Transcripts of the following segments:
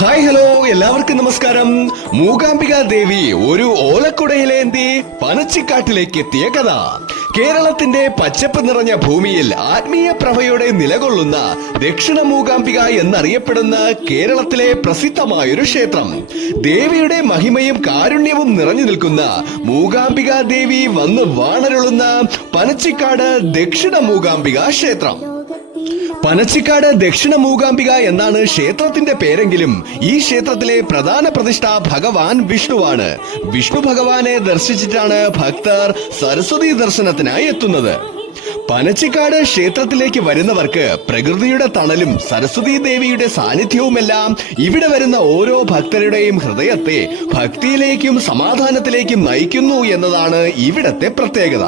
Hi hello എല്ലാവർക്കും നമസ്കാരം. മൂകാംബിക ദേവി ഒരു ഓലക്കുടയിലേന്തി പനച്ചിക്കാട്ടിലേക്ക് എത്തിയ കഥ. കേരളത്തിന്റെ പച്ചപ്പ് നിറഞ്ഞ ഭൂമിയിൽ ആത്മീയ പ്രഭയോടെ നിലകൊള്ളുന്ന ദക്ഷിണ മൂകാംബിക എന്നറിയപ്പെടുന്ന കേരളത്തിലെ പ്രസിദ്ധമായൊരു ക്ഷേത്രം. ദേവിയുടെ മഹിമയും കാരുണ്യവും നിറഞ്ഞു നിൽക്കുന്ന മൂകാംബിക ദേവി വന്ന് വാണരുളുന്ന പനച്ചിക്കാട് ദക്ഷിണ മൂകാംബിക ക്ഷേത്രം. പനച്ചിക്കാട് ദക്ഷിണ മൂകാംബിക എന്നാണ് ക്ഷേത്രത്തിന്റെ പേരെങ്കിലും ഈ ക്ഷേത്രത്തിലെ പ്രധാന പ്രതിഷ്ഠ ഭഗവാൻ വിഷ്ണുവാണ്. വിഷ്ണു ഭഗവാനെ ദർശിച്ചിട്ടാണ് ഭക്തർ സരസ്വതി ദർശനത്തിനായി എത്തുന്നത്. പനച്ചിക്കാട് ക്ഷേത്രത്തിലേക്ക് വരുന്നവർക്ക് പ്രകൃതിയുടെ തണലും സരസ്വതി ദേവിയുടെ സാന്നിധ്യവുമെല്ലാം ഇവിടെ വരുന്ന ഓരോ ഭക്തരുടെയും ഹൃദയത്തെ ഭക്തിയിലേക്കും സമാധാനത്തിലേക്കും നയിക്കുന്നു എന്നതാണ് ഇവിടത്തെ പ്രത്യേകത.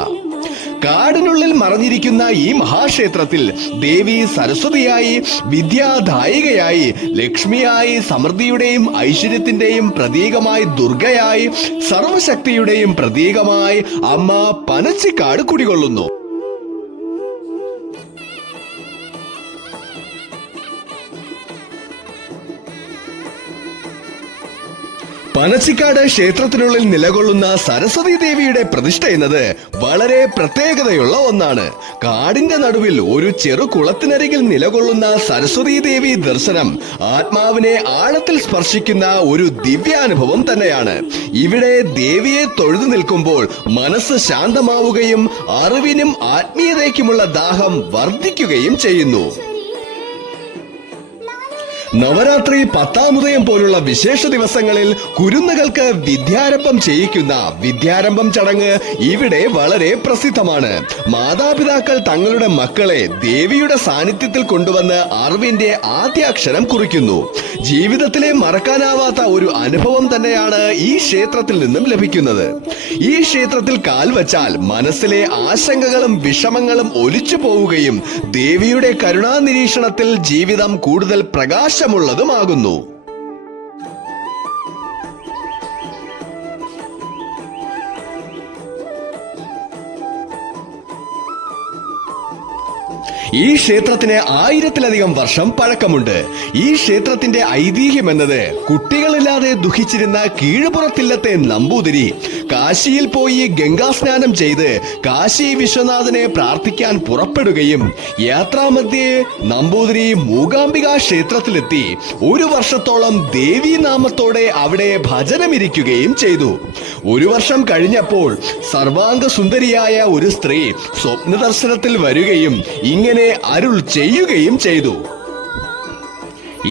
കാടിനുള്ളിൽ മറഞ്ഞിരിക്കുന്ന ഈ മഹാക്ഷേത്രത്തിൽ ദേവി സരസ്വതിയായി, വിദ്യാദായികയായി, ലക്ഷ്മിയായി, സമൃദ്ധിയുടെയും ഐശ്വര്യത്തിന്റെയും പ്രതീകമായി ദുർഗയായി, സർവശക്തിയുടെയും പ്രതീകമായി അമ്മ പനച്ചിക്കാട് കുടികൊള്ളുന്നു. പനച്ചിക്കാട് ക്ഷേത്രത്തിനുള്ളിൽ നിലകൊള്ളുന്ന സരസ്വതി ദേവിയുടെ പ്രതിഷ്ഠ എന്നത് വളരെ പ്രത്യേകതയുള്ള ഒന്നാണ്. കാടിന്റെ നടുവിൽ ഒരു ചെറു കുളത്തിനരികിൽ നിലകൊള്ളുന്ന സരസ്വതി ദേവി ദർശനം ആത്മാവിനെ ആഴത്തിൽ സ്പർശിക്കുന്ന ഒരു ദിവ്യാനുഭവം തന്നെയാണ്. ഇവിടെ ദേവിയെ തൊഴുതു നിൽക്കുമ്പോൾ മനസ്സ് ശാന്തമാവുകയും അറിവിനും ആത്മീയതയ്ക്കുമുള്ള ദാഹം വർദ്ധിക്കുകയും ചെയ്യുന്നു. നവരാത്രി, പത്താമുദയം പോലുള്ള വിശേഷ ദിവസങ്ങളിൽ കുരുന്നുകൾക്ക് വിദ്യാരംഭം ചെയ്യിക്കുന്ന വിദ്യാരംഭം ചടങ്ങ് ഇവിടെ വളരെ പ്രസിദ്ധമാണ്. മാതാപിതാക്കൾ തങ്ങളുടെ മക്കളെ ദേവിയുടെ സാന്നിധ്യത്തിൽ കൊണ്ടുവന്ന് അറിവിന്റെ ആദ്യാക്ഷരം കുറിക്കുന്നു. ജീവിതത്തിലെ മറക്കാനാവാത്ത ഒരു അനുഭവം തന്നെയാണ് ഈ ക്ഷേത്രത്തിൽ നിന്നും ലഭിക്കുന്നത്. ഈ ക്ഷേത്രത്തിൽ കാൽവച്ചാൽ മനസ്സിലെ ആശങ്കകളും വിഷമങ്ങളും ഒലിച്ചു പോവുകയും ദേവിയുടെ കരുണാനിരീക്ഷണത്തിൽ ജീവിതം കൂടുതൽ പ്രകാശമുള്ളതുമാകുന്നു. ഈ ക്ഷേത്രത്തിന് 1000-ലധികം വർഷം പഴക്കമുണ്ട്. ഈ ക്ഷേത്രത്തിന്റെ ഐതിഹ്യം എന്നത് കുട്ടികളില്ലാതെ ദുഃഖിച്ചിരുന്ന കീഴുപുറത്തില്ലത്തെ നമ്പൂതിരി കാശിയിൽ പോയി ഗംഗാസ്നാനം ചെയ്ത് കാശി വിശ്വനാഥനെ പ്രാർത്ഥിക്കാൻ പുറപ്പെടുകയും യാത്രാമധ്യേ നമ്പൂതിരി മൂകാംബിക ക്ഷേത്രത്തിലെത്തി 1 വർഷത്തോളം ദേവീനാമത്തോടെ അവിടെ ഭജനമിരിക്കുകയും ചെയ്തു. 1 വർഷം കഴിഞ്ഞപ്പോൾ സർവാംഗ സുന്ദരിയായ ഒരു സ്ത്രീ സ്വപ്നദർശനത്തിൽ വരികയും ഇങ്ങനെ അരുൾ ചെയ്യുകയും ചെയ്തു.